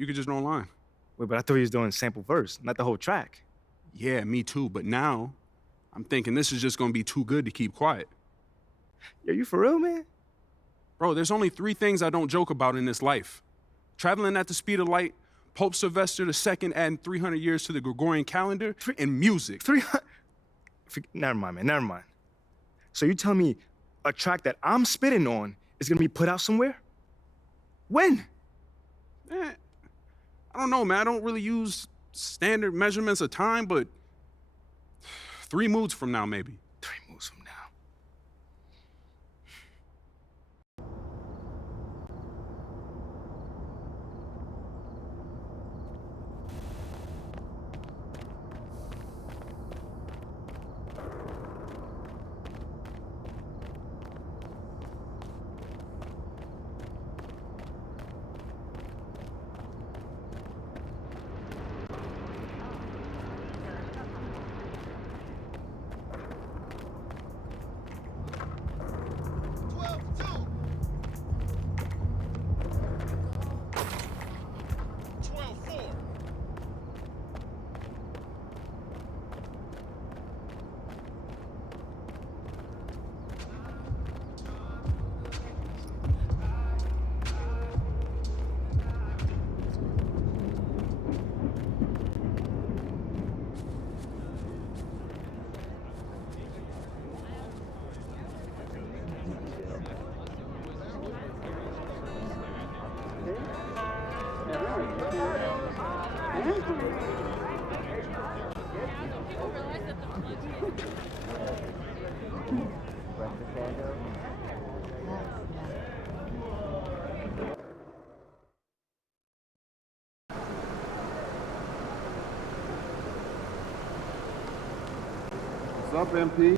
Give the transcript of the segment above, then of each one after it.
You could just go online. Wait, but I thought he was doing sample verse, not the whole track. Yeah, me too. But now, I'm thinking this is just gonna be too good to keep quiet. Yo, you for real, man? Bro, there's only 3 things I don't joke about in this life. Traveling at the speed of light, Pope Sylvester II adding 300 years to the Gregorian calendar, and music. 300? Never mind, man, never mind. So you tell me a track that I'm spitting on is gonna be put out somewhere? When? I don't know, man. I don't really use standard measurements of time, but 3 moods from now, maybe. 3 moves from now. What's up, MP?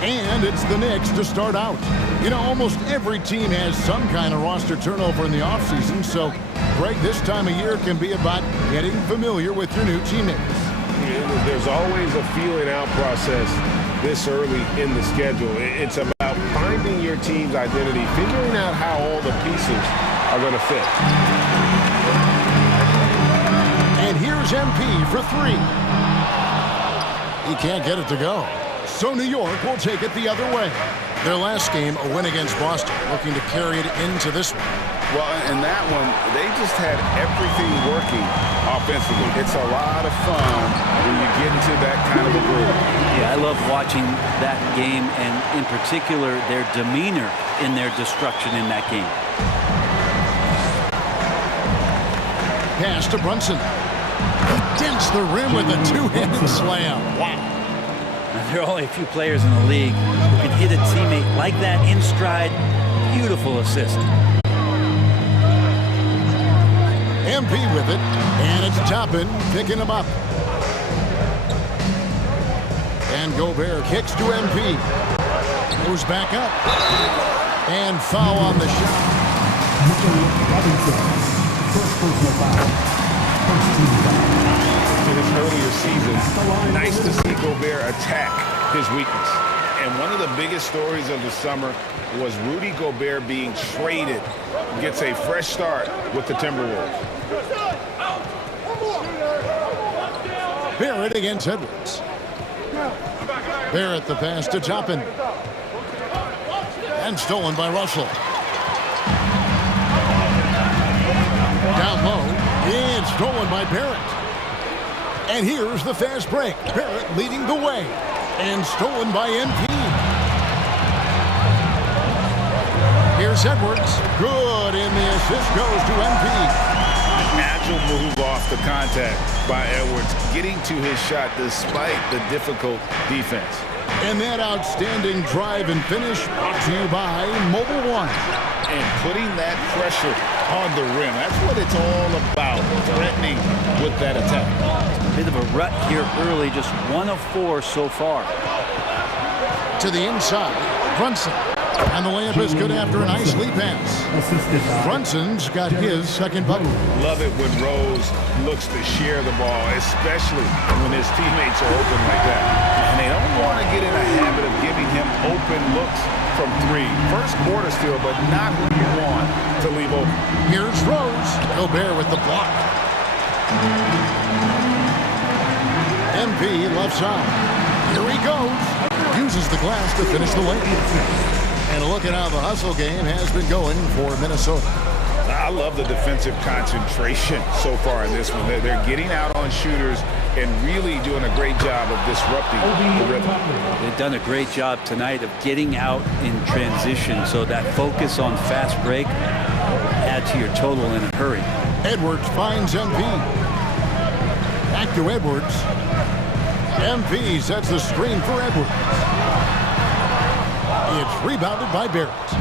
And it's the Knicks to start out. You know, almost every team has some kind of roster turnover in the offseason, so, Greg, this time of year can be about getting familiar with your new teammates. There's always a feeling out process this early in the schedule. It's about finding your team's identity, figuring out how all the pieces are going to fit. And here's MP for 3. He can't get it to go. So New York will take it the other way. Their last game, a win against Boston, looking to carry it into this one. Well, in that one, they just had everything working offensively. It's a lot of fun when you get into that kind of a groove. Yeah, I love watching that game, and in particular, their demeanor in their destruction in that game. Pass to Brunson. Dents the rim with a two-handed slam. Wow. Now, there are only a few players in the league who can hit a teammate like that in stride. Beautiful assist. MP with it, and it's Toppin picking him up. And Gobert kicks to MP. Goes back up. And foul on the shot. In his earlier season, nice to see Gobert attack his weakness. And one of the biggest stories of the summer was Rudy Gobert being traded. Gets a fresh start with the Timberwolves. Barrett against Edwards. Barrett the pass to Toppin. And stolen by Russell. Down low. It's stolen by Barrett. And here's the fast break. Barrett leading the way. And stolen by MP. Here's Edwards. Good, and the assist goes to MP. Agile move off the contact by Edwards, getting to his shot despite the difficult defense. And that outstanding drive and finish brought to you by Mobile One. And putting that pressure on the rim. That's what it's all about, threatening with that attack. Bit of a rut here early, just 1 of 4 so far. To the inside, Brunson. And the layup is good after a nice lead pass. Brunson's got his second bucket. Love it when Rose looks to share the ball, especially when his teammates are open like that. And they don't want to get in a habit of giving him open looks from 3. First quarter still, but not who you want to leave open. Here's Rose. Gobert with the block. MP left side. Here he goes. Uses the glass to finish the layup. And look at how the hustle game has been going for Minnesota. I love the defensive concentration so far in this one. They're getting out on shooters and really doing a great job of disrupting the rhythm. They've done a great job tonight of getting out in transition, so that focus on fast break add to your total in a hurry. Edwards finds MP. Back to Edwards. MP sets the screen for Edwards. It's rebounded by Barrett.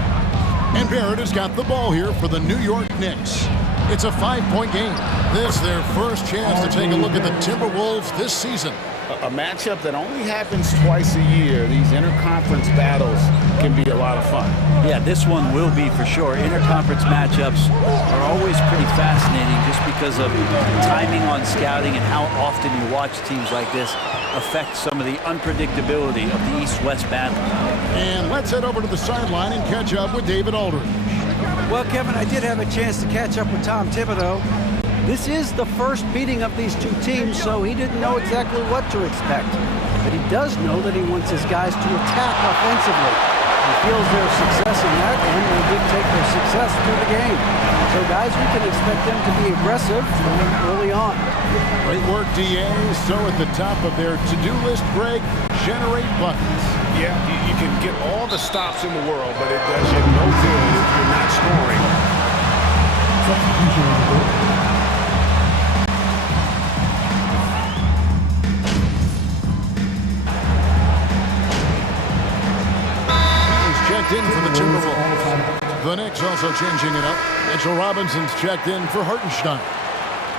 And Barrett has got the ball here for the New York Knicks. It's a 5-point game. This is their first chance to take a look at the Timberwolves this season. A matchup that only happens twice a year. These interconference battles can be a lot of fun. Yeah, this one will be for sure. Interconference matchups are always pretty fascinating just because of timing on scouting and how often you watch teams like this affect some of the unpredictability of the East-West battle. And let's head over to the sideline and catch up with David Aldridge. Well, Kevin, I did have a chance to catch up with Tom Thibodeau. This is the first meeting of these two teams, so he didn't know exactly what to expect. But he does know that he wants his guys to attack offensively. He feels their success in that, and they did take their success through the game. So, guys, we can expect them to be aggressive early on. Great work, DA. So at the top of their to-do list, Greg, generate buckets. Yeah, you can get all the stops in the world, but it does you no good if you're not scoring. Checked in for the Timberwolves. The Knicks also changing it up. Mitchell Robinson's checked in for Hartenstein.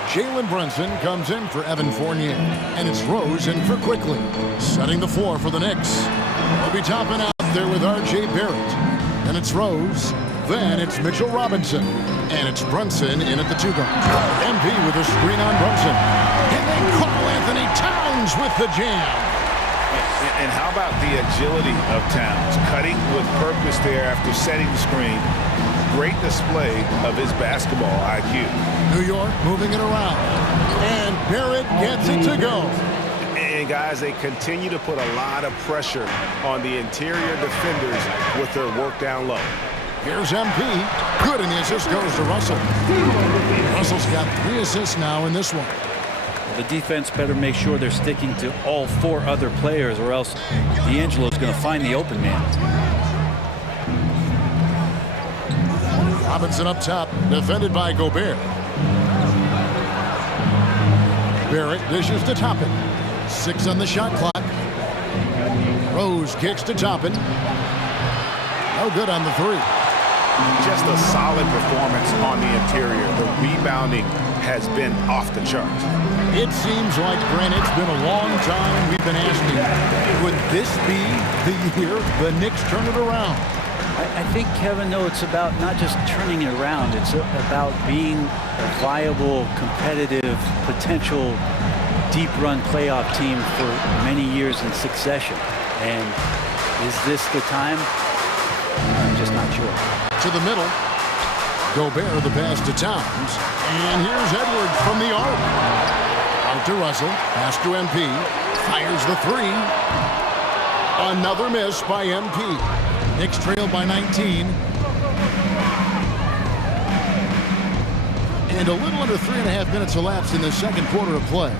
Jalen Brunson comes in for Evan Fournier. And it's Rose in for Quickly. Setting the floor for the Knicks. They'll be topping out there with R.J. Barrett. And it's Rose. Then it's Mitchell Robinson. And it's Brunson in at the 2 guard. MP with a screen on Brunson. And then Karl Anthony Towns with the jam. And how about the agility of Towns, cutting with purpose there after setting the screen. Great display of his basketball IQ. New York moving it around. And Barrett gets it to go. And guys, they continue to put a lot of pressure on the interior defenders with their work down low. Here's MP. Good, and the assist goes to Russell. Russell's got 3 assists now in this one. The defense better make sure they're sticking to all 4 other players, or else D'Angelo's going to find the open man. Robinson up top, defended by Gobert. Barrett dishes to Toppin. 6 on the shot clock. Rose kicks to Toppin. No good on the 3. Just a solid performance on the interior. The rebounding has been off the charts. It seems like, Brent, it's been a long time we've been asking, would this be the year the Knicks turn it around? I think, Kevin, though, it's about not just turning it around. It's about being a viable, competitive, potential deep-run playoff team for many years in succession. And is this the time? I'm just not sure. To the middle. Gobert the pass to Towns. And here's Edwards from the arc. Out to Russell. Pass to MP. Fires the 3. Another miss by MP. Knicks trail by 19. And a little under 3.5 minutes elapsed in the second quarter of play.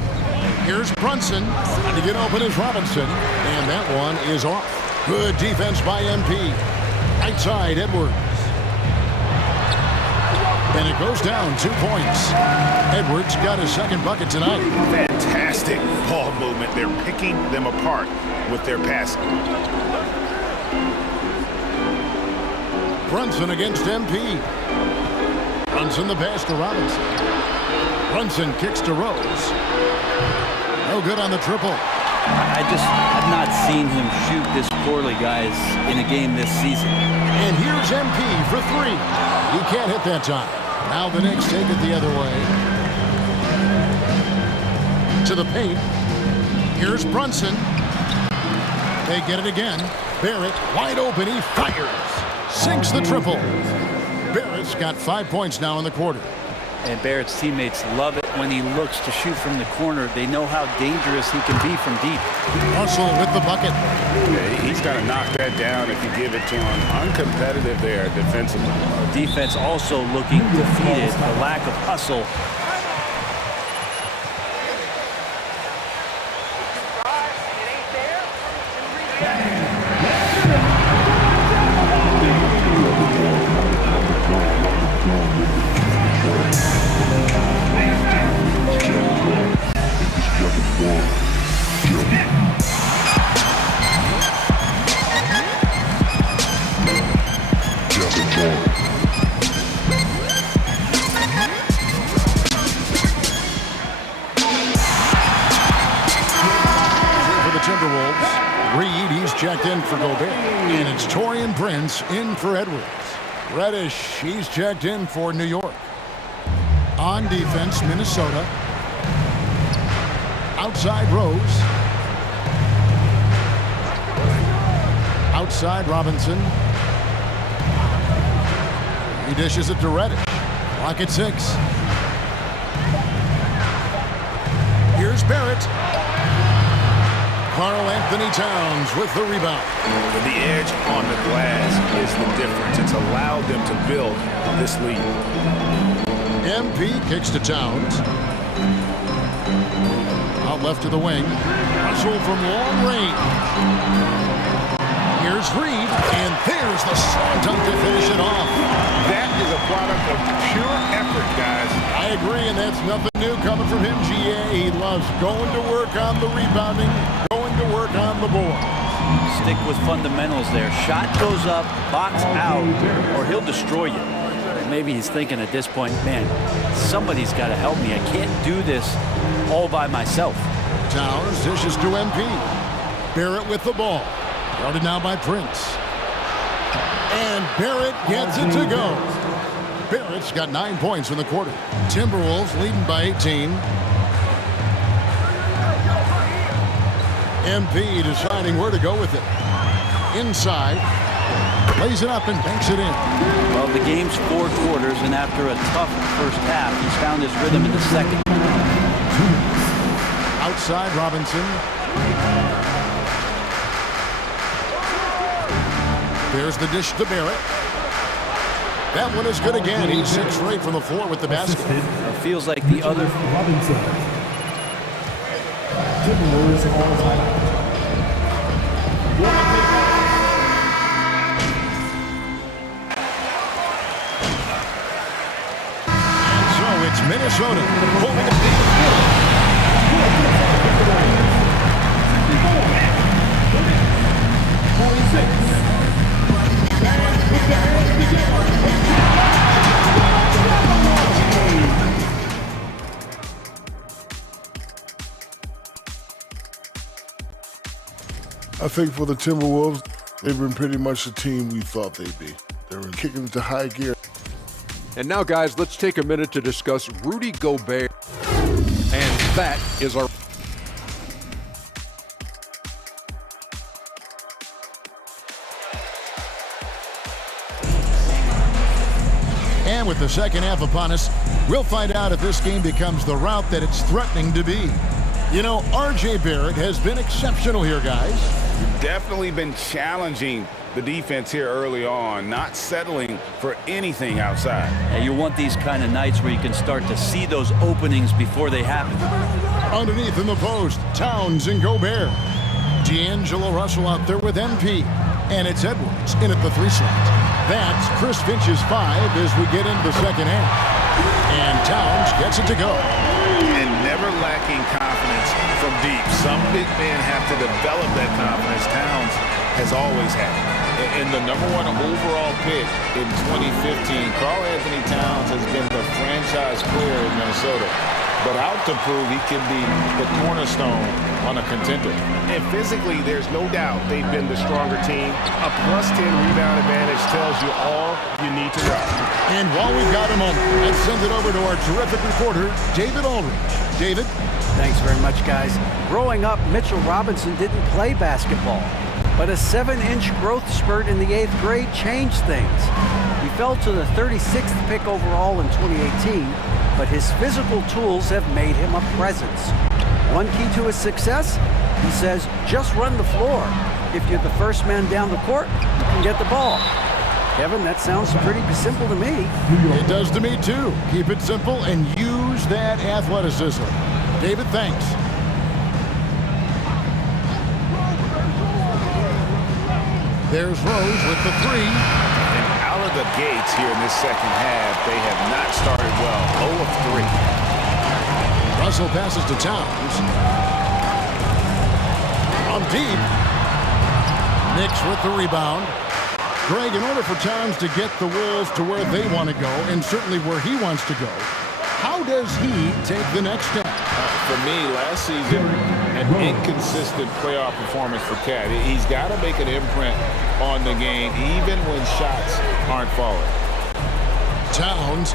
Here's Brunson. Trying to get open is Robinson. And that one is off. Good defense by MP. Right side, Edwards. And it goes down 2 points. Edwards got his second bucket tonight. Fantastic ball movement. They're picking them apart with their passing. Brunson against MP. Brunson the pass to Robinson. Brunson kicks to Rose. No good on the triple. I've not seen him shoot this poorly, guys, in a game this season. And here's MP for 3. He can't hit that time. Now the Knicks take it the other way. To the paint. Here's Brunson. They get it again. Barrett wide open. He fires. Sinks the triple. Barrett's got 5 points now in the quarter. And Barrett's teammates love it when he looks to shoot from the corner. They know how dangerous he can be from deep. Russell with the bucket. Yeah, he's got to knock that down if you give it to him. Uncompetitive there defensively. Defense also looking defeated. The lack of hustle. Checked in for Gobert. And it's Taurean Prince in for Edwards. Reddish, he's checked in for New York. On defense, Minnesota. Outside Rose. Outside Robinson. He dishes it to Reddish. Clock at 6. Here's Barrett. Karl Anthony Towns with the rebound. The edge on the glass is the difference. It's allowed them to build this lead. MP kicks to Towns. Out left to the wing. Russell from long range. Here's Reed, and there's the slam dunk to finish it off. That is a product of pure effort, guys. I agree, and that's nothing new coming from him, GA. He loves going to work on the rebounding, going to work on the board. Stick with fundamentals there. Shot goes up, box out, or he'll destroy you. Maybe he's thinking at this point, man, somebody's got to help me. I can't do this all by myself. Towns dishes to MP. Barrett with the ball. Guarded now by Prince. And Barrett gets it to go. Barrett's got 9 points in the quarter. Timberwolves leading by 18. MP deciding where to go with it. Inside. Lays it up and banks it in. Well, the game's 4 quarters, and after a tough first half, he's found his rhythm in the second. Outside Robinson. There's the dish to Barrett. That one is good again. He's 6 straight from the floor with the basket. It feels like the other. Robinson. Timberwolves all time. So it's Minnesota holding a I think for the Timberwolves, they've been pretty much the team we thought they'd be. They're kicking into high gear. And now, guys, let's take a minute to discuss Rudy Gobert. And that is our... And with the second half upon us, we'll find out if this game becomes the route that it's threatening to be. You know, R.J. Barrett has been exceptional here, guys. Definitely been challenging the defense here early on, not settling for anything outside. And you want these kind of nights where you can start to see those openings before they happen. Underneath in the post, Towns and Gobert. D'Angelo Russell out there with MP. And it's Edwards in at the 3 slot. That's Chris Finch's 5 as we get into the second half. And Towns gets it to go. And never lacking confidence from deep. Some big men have to develop that confidence. Towns has always had it. And the #1 overall pick in 2015, Karl Anthony Towns has been the franchise player in Minnesota. But out to prove he can be the cornerstone on a contender. And physically, there's no doubt they've been the stronger team. A +10 rebound advantage tells you all you need to know. And while we've got a moment, let's send it over to our terrific reporter, David Aldridge. David? Thanks very much, guys. Growing up, Mitchell Robinson didn't play basketball, but a 7-inch growth spurt in the 8th grade changed things. He fell to the 36th pick overall in 2018, but his physical tools have made him a presence. One key to his success, he says, just run the floor. If you're the first man down the court, you can get the ball. Kevin, that sounds pretty simple to me. It does to me, too. Keep it simple and use that athleticism. David, thanks. There's Rose with the 3. And out of the gates here in this second half, they have not started well. 0 of 3. Russell passes to Towns. On deep. Knicks with the rebound. Greg, in order for Towns to get the Wolves to where they want to go, and certainly where he wants to go, how does he take the next step? For me, last season, an inconsistent playoff performance for Cat. He's got to make an imprint on the game, even when shots aren't falling. Towns